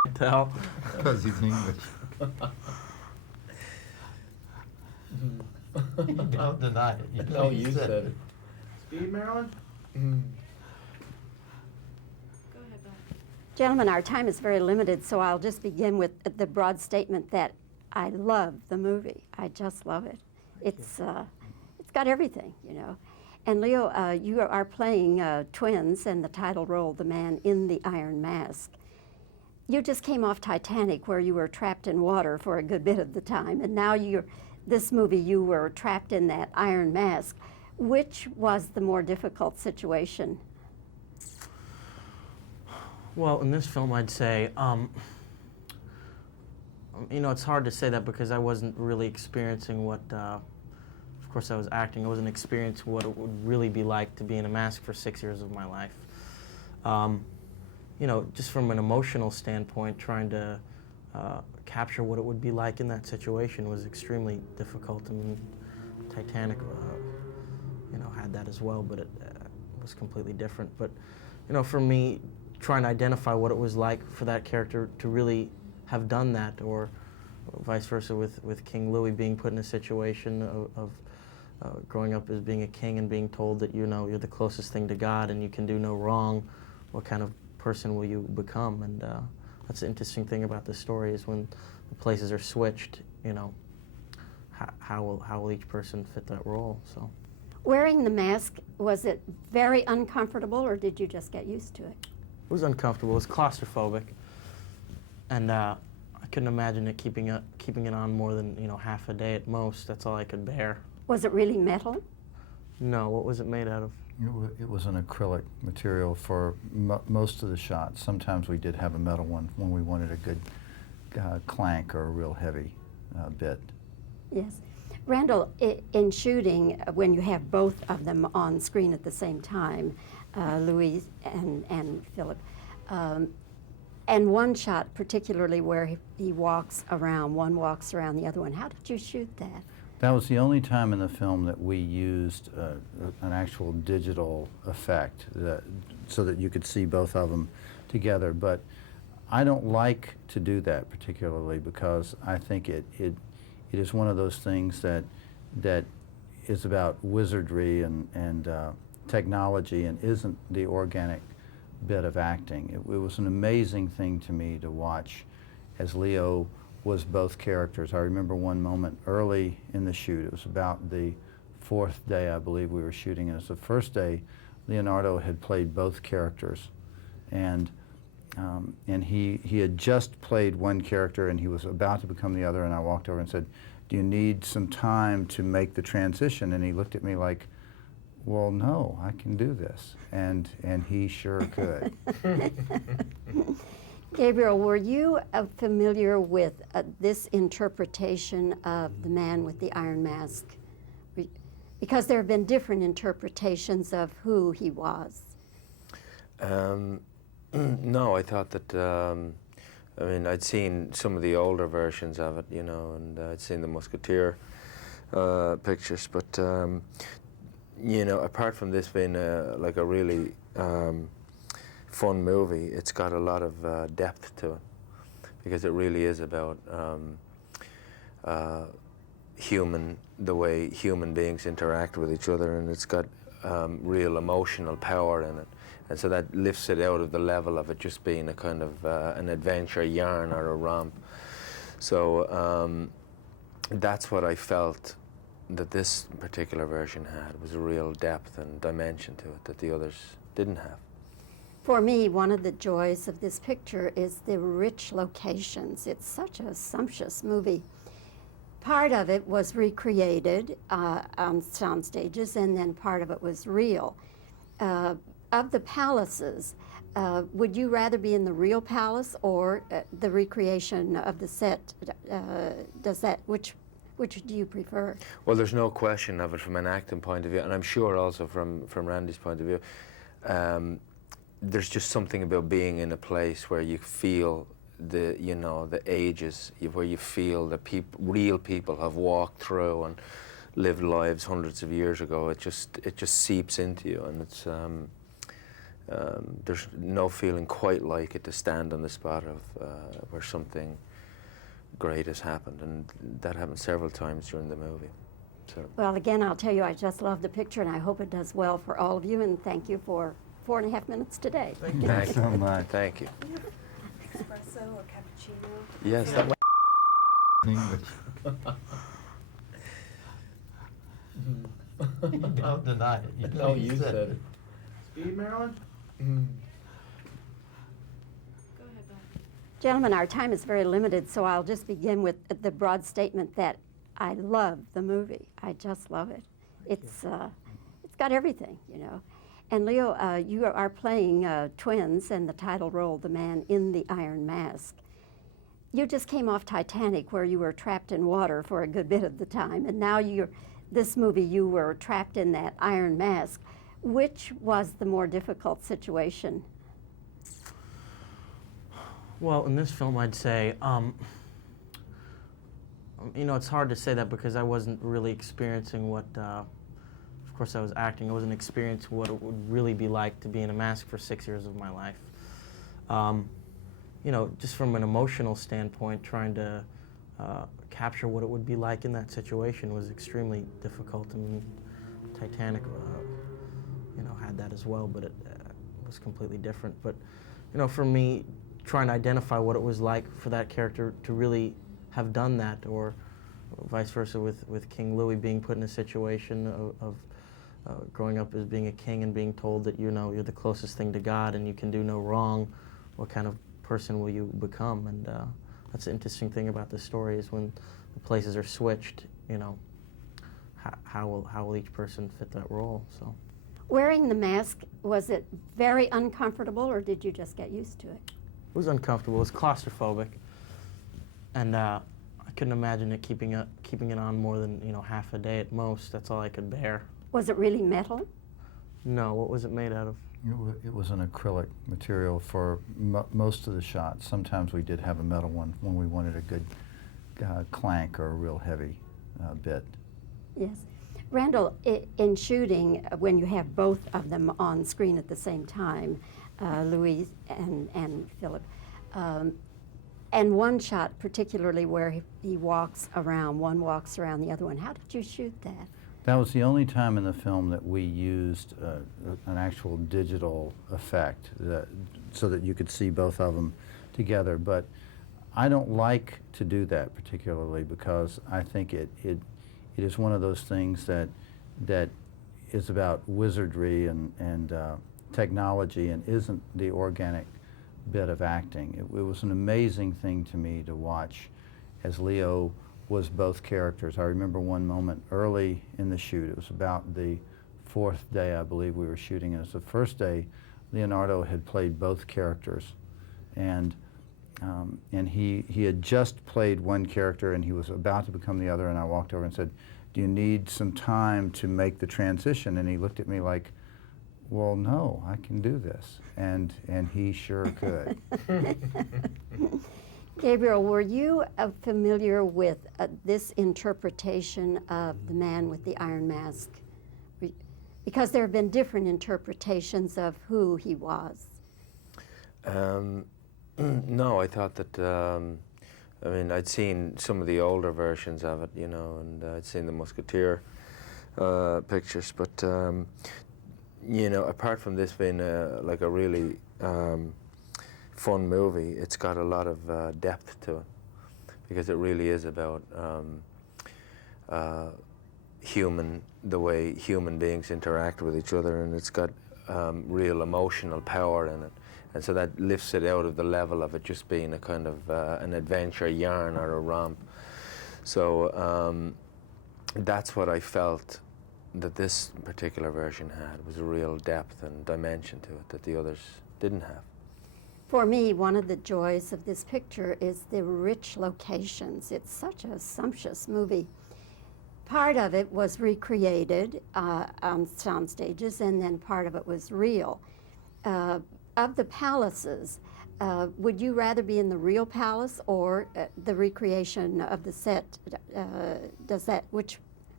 tell. Because he's English. Don't deny it. You No, you said it. Speed, Marilyn? Gentlemen, our time is very limited, so I'll just begin with the broad statement that I love the movie. I just love it. It's got everything, you know. And Leo, you are playing twins in the title role, the man in the iron mask. You just came off Titanic, where you were trapped in water for a good bit of the time, and now this movie, you were trapped in that iron mask. Which was the more difficult situation? Well, in this film, I'd say, you know, it's hard to say that because I wasn't really experiencing what, of course I was acting, I wasn't experiencing what it would really be like to be in a mask for 6 years of my life. You know, just from an emotional standpoint, trying to capture what it would be like in that situation was extremely difficult. I mean, Titanic, you know, had that as well, but it was completely different. But, you know, for me, trying to identify what it was like for that character to really have done that, or vice versa with King Louis being put in a situation of growing up as being a king and being told that, you know, you're the closest thing to God and you can do no wrong, what kind of person will you become? And that's the interesting thing about this story, is when the places are switched, you know, how will each person fit that role? So, Wearing the mask, was it very uncomfortable, or did you just get used to it? it was uncomfortable. It was claustrophobic, and I couldn't imagine it keeping it on more than, you know, half a day at most. That's all I could bear. Was it really metal? No, what was it made out of? It was an acrylic material for most of the shots. Sometimes we did have a metal one when we wanted a good clank or a real heavy bit. Yes. Randall, in shooting, when you have both of them on screen at the same time, Louis and Philip, and one shot particularly where he walks around, one walks around the other one, how did you shoot that? That was the only time in the film that we used an actual digital effect so that you could see both of them together. But I don't like to do that particularly, because I think it is one of those things that is about wizardry and technology and isn't the organic bit of acting. It was an amazing thing to me to watch as Leo was both characters. I remember one moment early in the shoot. It was about the 4th day, I believe, we were shooting. And it was the first day Leonardo had played both characters, and he had just played one character and he was about to become the other. And I walked over and said, "Do you need some time to make the transition?" And he looked at me like, "Well, no, I can do this," and he sure could. Gabriel, were you familiar with this interpretation of the man with the iron mask? Because there have been different interpretations of who he was. No, I thought that, I mean, I'd seen some of the older versions of it, you know, and I'd seen the Musketeer pictures, but, you know, apart from this being like a really fun movie, it's got a lot of depth to it, because it really is about the way human beings interact with each other, and it's got real emotional power in it, and so that lifts it out of the level of it just being a kind of an adventure yarn or a romp. So that's what I felt that this particular version had, was a real depth and dimension to it that the others didn't have. For me, one of the joys of this picture is the rich locations. It's such a sumptuous movie. Part of it was recreated on sound stages, and then part of it was real. Of the palaces, would you rather be in the real palace or the recreation of the set? Which do you prefer? Well, there's no question of it from an acting point of view, and I'm sure also from Randy's point of view. There's just something about being in a place where you feel the ages, where you feel that real people have walked through and lived lives hundreds of years ago. It just seeps into you, and there's no feeling quite like it to stand on the spot of where something great has happened, and that happened several times during the movie. So. Well, again, I'll tell you, I just love the picture, and I hope it does well for all of you, and thank you for 4.5 minutes today. Thank you so much. Thank you. Espresso or cappuccino? Yes. That Don't deny it. No, you said it. Speed, Marilyn? Go ahead, Bob. Gentlemen, our time is very limited, so I'll just begin with the broad statement that I love the movie. I just love it. It's got everything, you know. And Leo, you are playing twins in the title role, the man in the iron mask. You just came off Titanic, where you were trapped in water for a good bit of the time, and now this movie, you were trapped in that iron mask. Which was the more difficult situation? Well, in this film, I'd say, you know, it's hard to say that because I wasn't really experiencing what, of course I was acting, I wasn't experiencing what it would really be like to be in a mask for 6 years of my life. You know, just from an emotional standpoint, trying to capture what it would be like in that situation was extremely difficult. I mean, Titanic, you know, had that as well, but it was completely different. But, you know, for me, trying to identify what it was like for that character to really have done that, or vice versa with King Louis being put in a situation of growing up as being a king and being told that, you know, you're the closest thing to God and you can do no wrong, what kind of person will you become? And that's the interesting thing about the story, is when the places are switched, you know, how will each person fit that role? So. Wearing the mask, was it very uncomfortable, or did you just get used to it? It was uncomfortable. It was claustrophobic, and I couldn't imagine it keeping it on more than, you know, half a day at most. That's all I could bear. Was it really metal? No, what was it made out of? It was an acrylic material for most of the shots. Sometimes we did have a metal one when we wanted a good clank or a real heavy bit. Yes. Randall, in shooting, when you have both of them on screen at the same time, Louis and Philip, and one shot particularly where he walks around, one walks around the other one, how did you shoot that? That was the only time in the film that we used an actual digital effect so that you could see both of them together. But I don't like to do that particularly, because I think it is one of those things that is about wizardry and technology and isn't the organic bit of acting. It was an amazing thing to me to watch as Leo was both characters. I remember one moment early in the shoot. It was about the 4th day, I believe, we were shooting. It was the first day Leonardo had played both characters, and he had just played one character and he was about to become the other, and I walked over and said, "Do you need some time to make the transition?" And he looked at me like, "Well, no, I can do this." And he sure could. Gabriel, were you familiar with this interpretation of the man with the iron mask? Because there have been different interpretations of who he was. No, I thought that, I mean, I'd seen some of the older versions of it, you know, and I'd seen the Musketeer pictures, but, you know, apart from this being like a really fun movie, it's got a lot of depth to it, because it really is about the way human beings interact with each other, and it's got real emotional power in it. And so that lifts it out of the level of it just being a kind of an adventure yarn or a romp. So that's what I felt that this particular version had, was a real depth and dimension to it that the others didn't have. For me, one of the joys of this picture is the rich locations. It's such a sumptuous movie. Part of it was recreated on sound stages, and then part of it was real. Of the palaces, would you rather be in the real palace or the recreation of the set?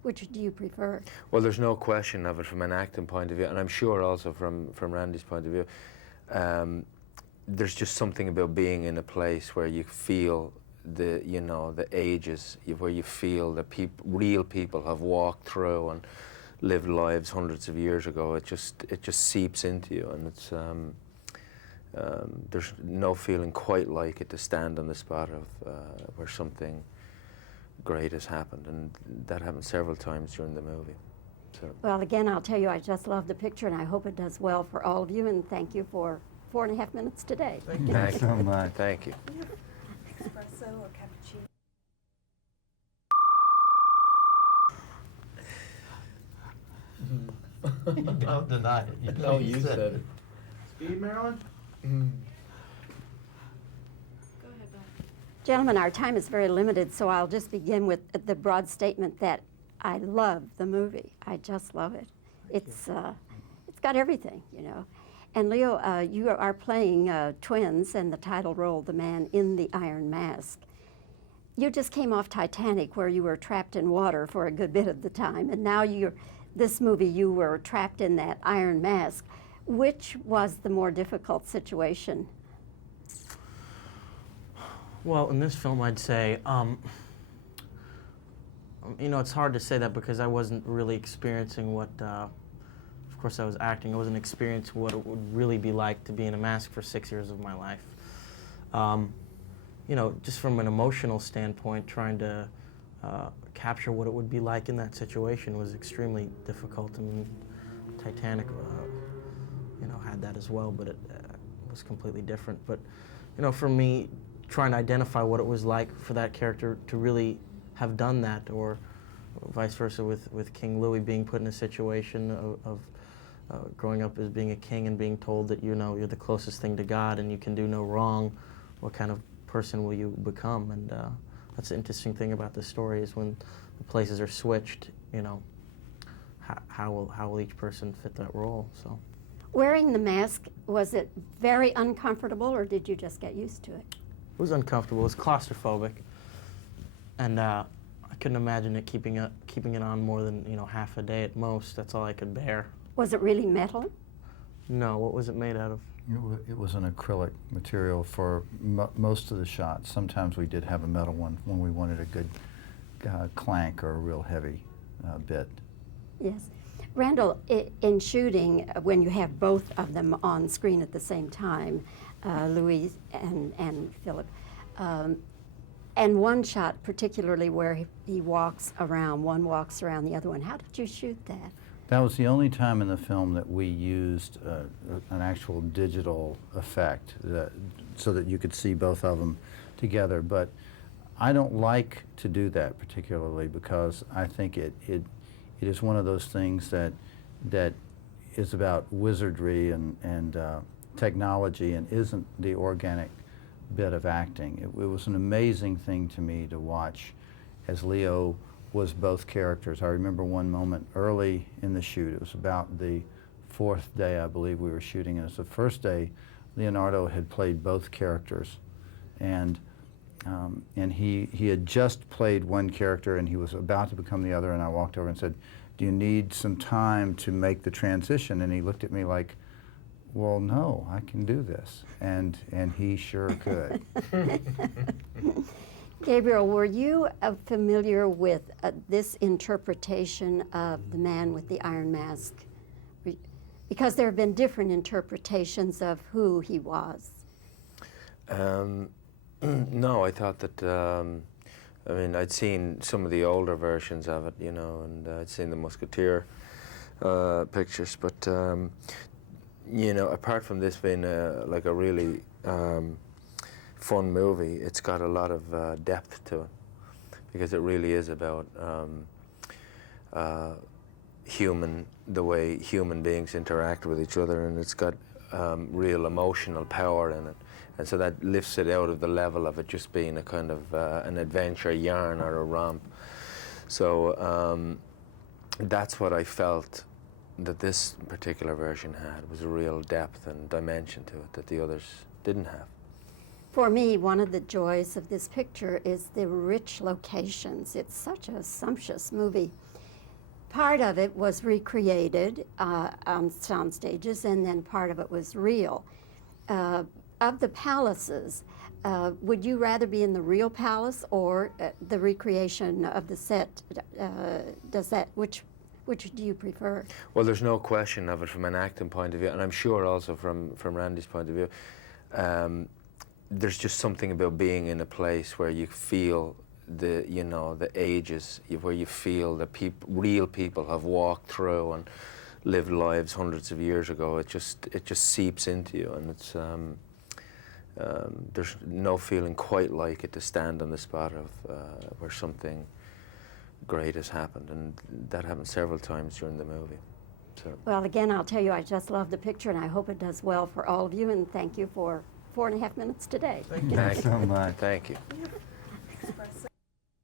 Which do you prefer? Well, there's no question of it from an acting point of view, and I'm sure also from Randy's point of view. There's just something about being in a place where you feel the ages, where you feel that real people have walked through and lived lives hundreds of years ago. It just seeps into you, and it's there's no feeling quite like it to stand on the spot of where something great has happened, and that happened several times during the movie. So. Well, again, I'll tell you, I just love the picture, and I hope it does well for all of you, and thank you for 4.5 minutes today. Thank you so much. Thank you. Espresso or cappuccino? Don't deny it. No, you said it. Speed, Marilyn? Go ahead, Bob. Gentlemen, our time is very limited, so I'll just begin with the broad statement that I love the movie. I just love it. It's got everything, you know. And Leo, you are playing twins and the title role, the man in the iron mask. You just came off Titanic, where you were trapped in water for a good bit of the time, and now this movie, you were trapped in that iron mask. Which was the more difficult situation? Well, in this film, I'd say, you know, it's hard to say that because I wasn't really experiencing what, of course I was acting, I wasn't experiencing what it would really be like to be in a mask for 6 years of my life. You know, just from an emotional standpoint, trying to capture what it would be like in that situation was extremely difficult. I mean, Titanic, you know, had that as well, but it was completely different. But, you know, for me, trying to identify what it was like for that character to really have done that, or vice versa with King Louis being put in a situation of growing up as being a king and being told that, you know, you're the closest thing to God and you can do no wrong, what kind of person will you become? And that's the interesting thing about this story, is when the places are switched, you know, how will each person fit that role? So. Wearing the mask, was it very uncomfortable, or did you just get used to it? It was uncomfortable. It was claustrophobic, and I couldn't imagine it keeping it on more than, you know, half a day at most. That's all I could bear. Was it really metal? No, what was it made out of? It was an acrylic material for most of the shots. Sometimes we did have a metal one when we wanted a good clank or a real heavy bit. Yes. Randall, in shooting, when you have both of them on screen at the same time, Louis and Philip, and one shot particularly where he walks around, one walks around the other one, how did you shoot that? That was the only time in the film that we used an actual digital effect so that you could see both of them together. But I don't like to do that particularly, because I think it is one of those things that is about wizardry and technology and isn't the organic bit of acting. It was an amazing thing to me to watch as Leo was both characters. I remember one moment early in the shoot. It was about the 4th day, I believe, we were shooting. And it was the first day Leonardo had played both characters. And he had just played one character and he was about to become the other, and I walked over and said, "Do you need some time to make the transition?" And he looked at me like, "Well, no, I can do this." And he sure could. Gabriel, were you familiar with this interpretation of the man with the iron mask? Because there have been different interpretations of who he was. No, I thought that, I mean, I'd seen some of the older versions of it, you know, and I'd seen the Musketeer pictures, but, you know, apart from this being like a really fun movie, it's got a lot of depth to it, because it really is about the way human beings interact with each other, and it's got real emotional power in it. And so that lifts it out of the level of it just being a kind of an adventure yarn or a romp. So that's what I felt that this particular version had, was a real depth and dimension to it that the others didn't have. For me, one of the joys of this picture is the rich locations. It's such a sumptuous movie. part of it was recreated on sound stages, and then part of it was real. Of the palaces, would you rather be in the real palace or the recreation of the set? Which do you prefer? Well, there's no question of it from an acting point of view, and I'm sure also from Randy's point of view. There's just something about being in a place where you feel the ages, where you feel that real people have walked through and lived lives hundreds of years ago. It just seeps into you, and it's there's no feeling quite like it to stand on the spot of where something great has happened, and that happened several times during the movie. So. Well, again, I'll tell you, I just love the picture, and I hope it does well for all of you, and thank you for 4.5 minutes today. Thank you so much. Thank you.